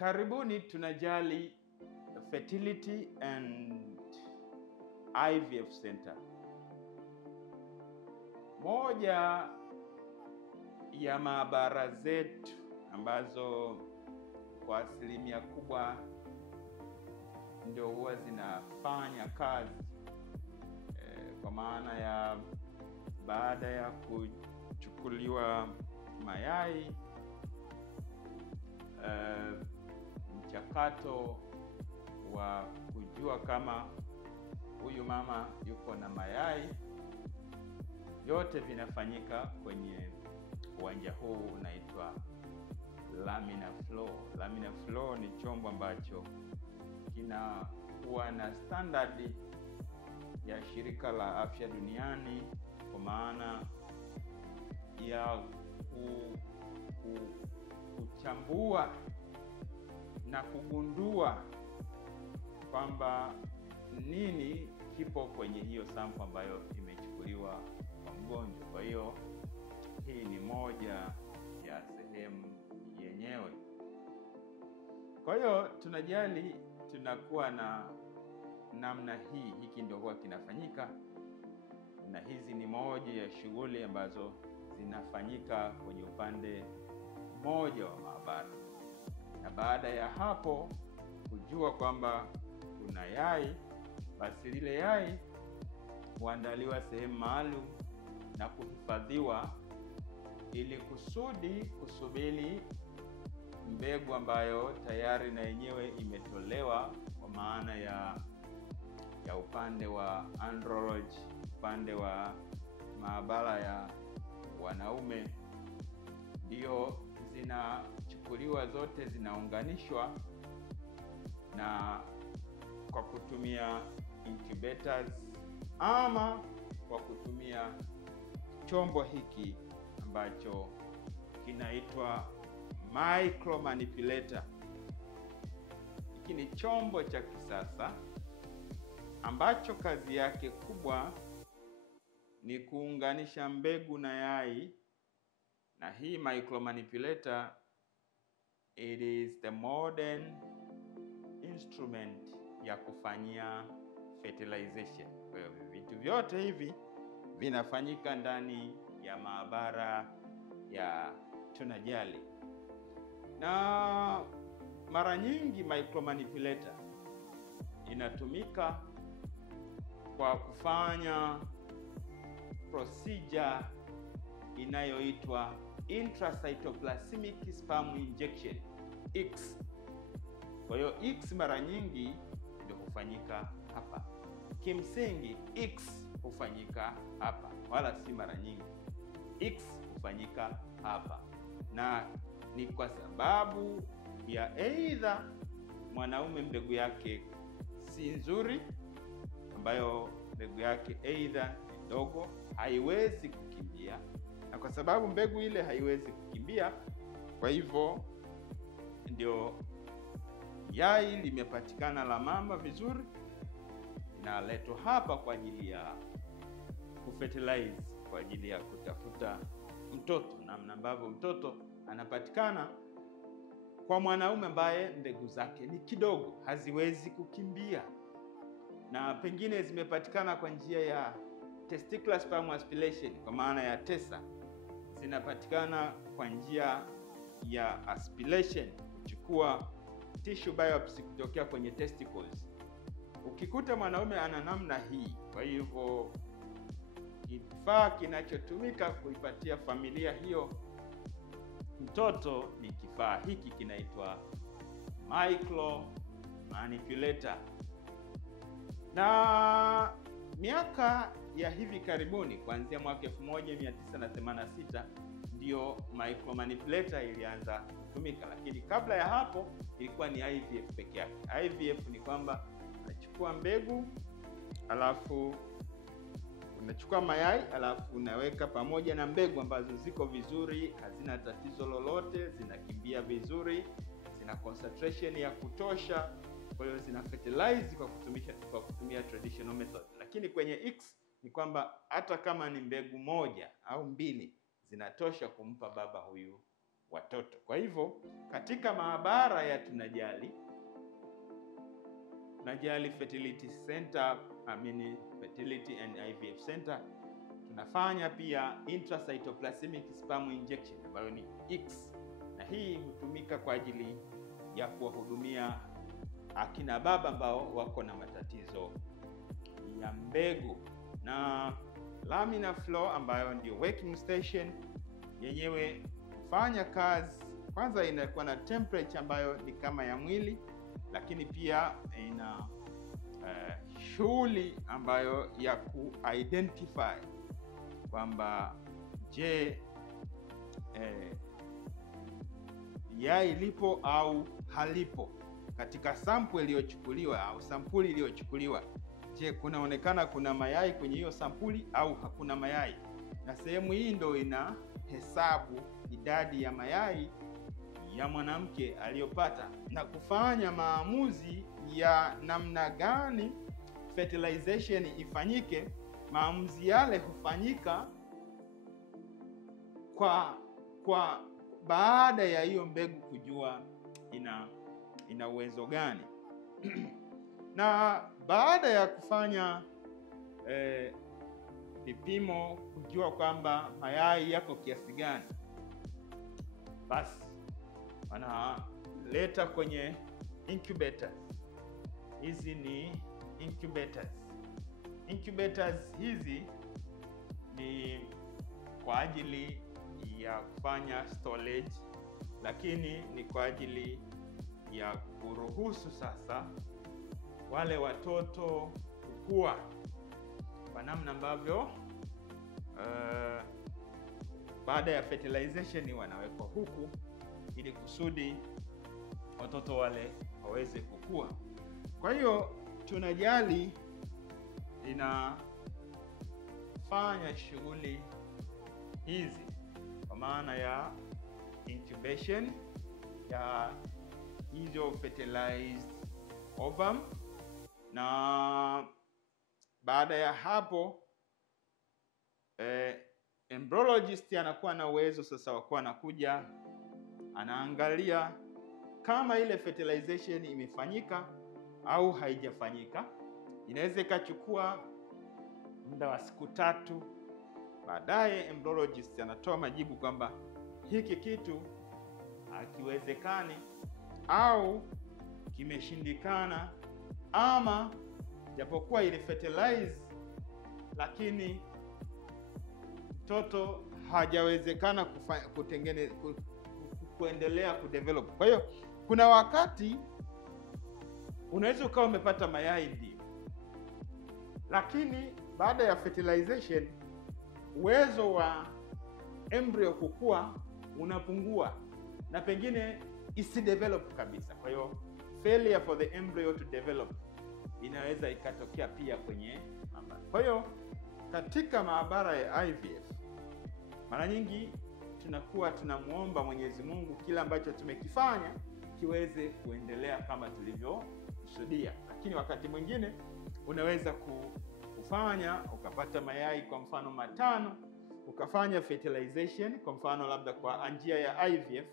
Karibuni tunajali fertility and IVF Center. Moja ya maabara zetu ambazo kwa asilimia kubwa ndio huwa zinafanya kazi kwa maana ya baada ya kuchukuliwa mayai, mchakato wa kujua kama huyu mama yuko na mayai, yote vinafanyika kwenye uwanja huu unaitwa laminar flow. Laminar flow ni chombo ambacho kinakuwa na standard ya Shirika la Afya Duniani kwa maana ya kuchambua na kugundua kwamba nini kipo kwenye hiyo sample ambayo imechukuliwa kwa mgonjwa. Kwa hiyo hii ni moja ya sehemu yenyewe. Kwa hiyo tunajali tunakuwa na namna hii, hiki ndio huwa kinafanyika, na hizi ni moja ya shughuli ambazo zinafanyika kwenye upande mmoja wa maabara. Na baada ya hapo kujua kwamba kuna yai, basi lile yai huandaliwa sehemu maalum na kuhifadhiwa ili kusubiri mbegu ambayo tayari na yenyewe imetolewa kwa maana ya upande wa andrology, upande wa maabara ya wanaume, ndio zinachukuliwa zote, zinaunganishwa na kwa kutumia incubators ama kwa kutumia chombo hiki ambacho kinaitwa micromanipulator. Hiki ni chombo cha kisasa ambacho kazi yake kubwa ni kuunganisha mbegu na yai, na hii micromanipulator, it is the modern instrument ya kufanyia fertilization. Kwa hiyo vitu vyote hivi vinafanyika ndani ya maabara ya tunajali. Na mara nyingi micromanipulator inatumika kwa kufanya procedure inayoitwa intracytoplasmic sperm injection, ICSI. Kwa hiyo ICSI mara nyingi ndio hufanyika hapa. Kimsingi ICSI hufanyika hapa, wala si mara nyingi. ICSI hufanyika hapa, na ni kwa sababu ya aidha mwanaume mbegu yake si nzuri, ambayo mbegu yake aidha ni ndogo, haiwezi kukimbia, na kwa sababu mbegu ile haiwezi kukimbia, kwa hivyo ndio yai limepatikana la mama vizuri, na leto hapa kwa ajili ya kufertilize, kwa ajili ya kutafuta mtoto, namna ambavyo mtoto anapatikana kwa mwanaume ambaye mbegu zake ni kidogo, haziwezi kukimbia, na pengine zimepatikana kwa njia ya testicular sperm aspilation, kwa maana ya TESA. Zinapatikana kwa njia ya aspilation, kuchukua tissue biopsy kutokea kwenye testicles. Ukikuta mwanaume ana namna hii, kwa hivyo kifaa kinachotumika kuipatia familia hiyo mtoto ni kifaa hiki kinaitwa micromanipulator. Na miaka ya hivi karibuni, kuanzia mwaka 1986 ndio micromanipulator ilianza kutumika, lakini kabla ya hapo ilikuwa ni IVF peke yake. IVF ni kwamba unachukua mbegu, alafu unachukua mayai, alafu unaweka pamoja na mbegu ambazo ziko vizuri, hazina tatizo lolote, zinakimbia vizuri, zina concentration ya kutosha, kwa hiyo zina fertilize kwa kutumia traditional method. Lakini kwenye ICSI ni kwamba hata kama ni mbegu moja au mbili zinatosha kumpa baba huyu watoto. Kwa hivyo katika maabara ya tunajali fertility center, fertility and IVF center, tunafanya pia intracytoplasmic sperm injection ambayo ni ICS, na hii hutumika kwa ajili ya kuwahudumia akina baba ambao wako na matatizo ya mbegu. Na laminar flow ambayo ndio working station yenyewe hufanya kazi, kwanza inakuwa na temperature ambayo ni kama ya mwili, lakini pia ina shughuli ambayo ya ku-identify kwamba je, yai lipo au halipo katika sample iliyochukuliwa au sampuli iliyochukuliwa. Je, kunaonekana kuna mayai kwenye hiyo sampuli au hakuna mayai? Na sehemu hii ndio ina hesabu idadi ya mayai ya mwanamke aliyopata na kufanya maamuzi ya namna gani fertilization ifanyike. Maamuzi yale hufanyika kwa baada ya hiyo mbegu kujua ina uwezo gani. Na baada ya kufanya vipimo kujua kwamba mayai yako kiasi gani, basi wanaleta kwenye incubators. Hizi ni incubators. Incubators hizi ni kwa ajili ya kufanya storage, lakini ni kwa ajili ya kuruhusu sasa wale watoto kukua kwa namna ambavyo baada ya fertilization wanawekwa huku ili kusudi watoto wale waweze kukua. Kwa hiyo tunajali inafanya shughuli hizi kwa maana ya incubation ya hizo fertilized ovum, na baada ya hapo embryologist anakuwa na uwezo sasa wa kuwa anakuja anaangalia kama ile fertilization imefanyika au haijafanyika. Inaweza ikachukua muda wa siku 3. Baadaye embryologist anatoa majibu kwamba hiki kitu hakiwezekani au kimeshindikana, ama japokuwa ile fertilize lakini mtoto hajawezekana kuendelea kudevelop. Kwa hiyo kuna wakati unaweza ukawa umepata mayai ndio, lakini baada ya fertilization uwezo wa embryo kukua unapungua na pengine isidevelop kabisa. Kwa hiyo failure for the embryo to develop inaweza ikatokea pia kwenye maabara. Kwa hiyo katika maabara ya IVF mara nyingi tunakuwa tunamuomba Mwenyezi Mungu kila ambacho tumekifanya kiweze kuendelea kama tulivyokusudia, lakini wakati mwingine unaweza kufanya ukapata mayai kwa mfano 5, ukafanya fertilization kwa mfano labda kwa njia ya IVF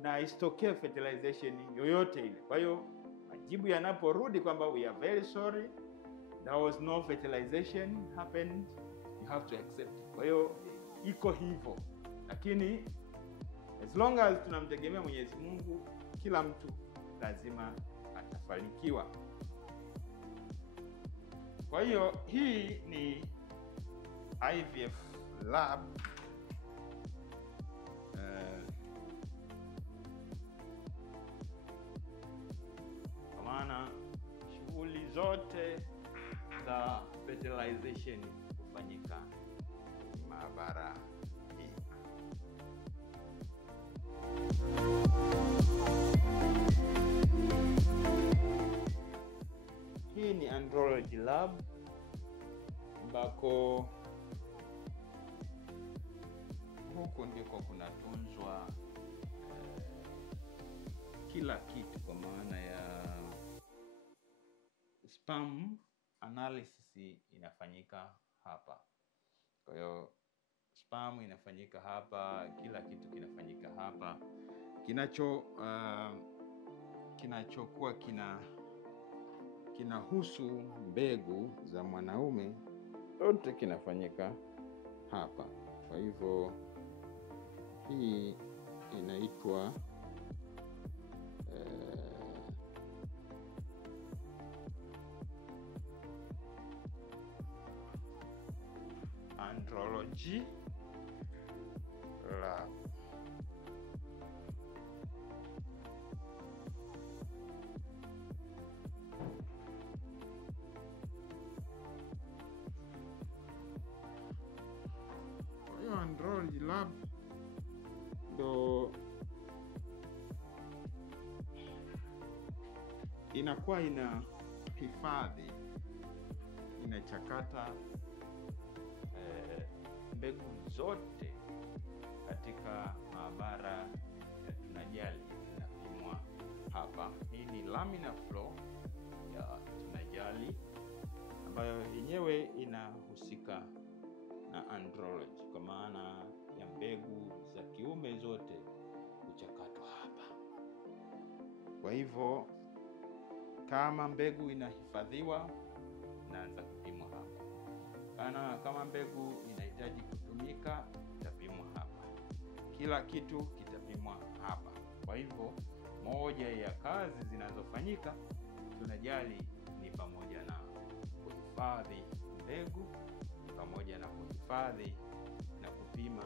na isitokee fertilization yoyote ile. Kwa hiyo majibu yanaporudi kwamba we are very sorry, there was no fertilization happened, you have to accept it. Kwa hiyo iko hivyo, lakini as long as tunamtegemea Mwenyezi Mungu, kila mtu lazima atafanikiwa. Kwa hiyo hii ni IVF lab kwa maana shughuli zote za fertilization hufanyika kwenye maabara hii. Hii ni andrology lab ambako huko ndiko kunatunzwa kila kitu kwa maana ya sperm analysis inafanyika hapa. Kwa hiyo sperm inafanyika hapa, kila kitu kinafanyika hapa. Kinachokuwa kinahusu mbegu za mwanaume yote kinafanyika hapa. Kwa hivyo hii inaitwa Andrology Lab. Kwa hiyo Andrology Lab ndo inakuwa ina hifadhi, inachakata mbegu zote katika maabara ya Tunajali, zinapimwa hapa. Hii ni laminar flow ya Tunajali ambayo yenyewe inahusika na andrology, kwa maana ya mbegu za kiume zote kuchakatwa hapa. Kwa hivyo kama mbegu inahifadhiwa, inaanza kupimwa hapa. Kama mbegu inahitaji kutumika, itapimwa hapa. Kila kitu kitapimwa hapa. Kwa hivyo moja ya kazi zinazofanyika Tunajali ni pamoja na kuhifadhi mbegu, pamoja na kuhifadhi na kupima